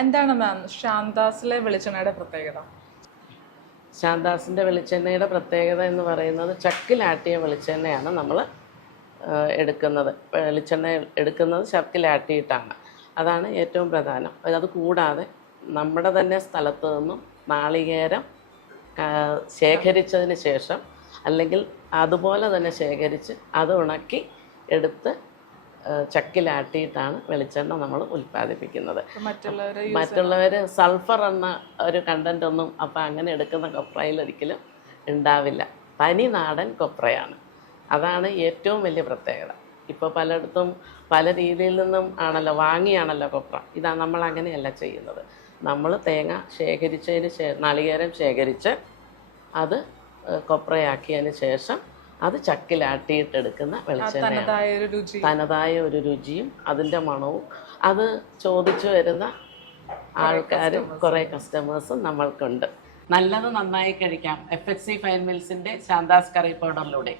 എന്താണ് മാം ശാന്താസിലെ വെളിച്ചെണ്ണയുടെ പ്രത്യേകത? ശാന്താസിന്റെ വെളിച്ചെണ്ണയുടെ പ്രത്യേകത എന്ന് പറയുന്നത് ചക്കിലാട്ടിയ വെളിച്ചെണ്ണയാണ് നമ്മൾ എടുക്കുന്നത്. വെളിച്ചെണ്ണ എടുക്കുന്നത് ചക്കിലാട്ടിയിട്ടാണ് അതാണ് ഏറ്റവും പ്രധാനം. അത് കൂടാതെ നമ്മുടെ തന്നെ സ്ഥലത്ത് നിന്നും നാളികേരം ശേഖരിച്ചതിന് ശേഷം അല്ലെങ്കിൽ അതുപോലെ തന്നെ ശേഖരിച്ച് അത് ഉണക്കി എടുത്ത് ചക്കിലാട്ടിയിട്ടാണ് വെളിച്ചെണ്ണ നമ്മൾ ഉൽപ്പാദിപ്പിക്കുന്നത്. മറ്റുള്ളവർ സൾഫർ എന്ന ഒരു കണ്ടന്റ് ഒന്നും അപ്പം അങ്ങനെ എടുക്കുന്ന കൊപ്രയിൽ ഒരിക്കലും ഉണ്ടാവില്ല. തനി നാടൻ കൊപ്രയാണ്. അതാണ് ഏറ്റവും വലിയ പ്രത്യേകത. ഇപ്പോൾ പലയിടത്തും പല രീതിയിൽ നിന്നും ആണല്ലോ വാങ്ങിയാണല്ലോ കൊപ്ര. ഇതാ നമ്മൾ അങ്ങനെയല്ല ചെയ്യുന്നത്. നമ്മൾ തേങ്ങ ശേഖരിച്ചതിന് ശേ നാളികേരം ശേഖരിച്ച് അത് കൊപ്രയാക്കിയതിന് ശേഷം അത് ചക്കിലാട്ടിയിട്ടെടുക്കുന്ന വെളിച്ചെണ്ണയാണ്. തനതായ ഒരു രുചി. തനതായ ഒരു രുചിയും അതിന്റെ മണവും. അത് ചോദിച്ചു വരുന്ന ആൾക്കാരും കുറേ കസ്റ്റമേഴ്സും നമ്മൾക്കുണ്ട്. നല്ലത് നന്നായി കഴിക്കാം. എഫ് എച്ച് സി ഫൈൻ മിൽസിന്റെ ശാന്താസ് കറി പൗഡറിലൂടെ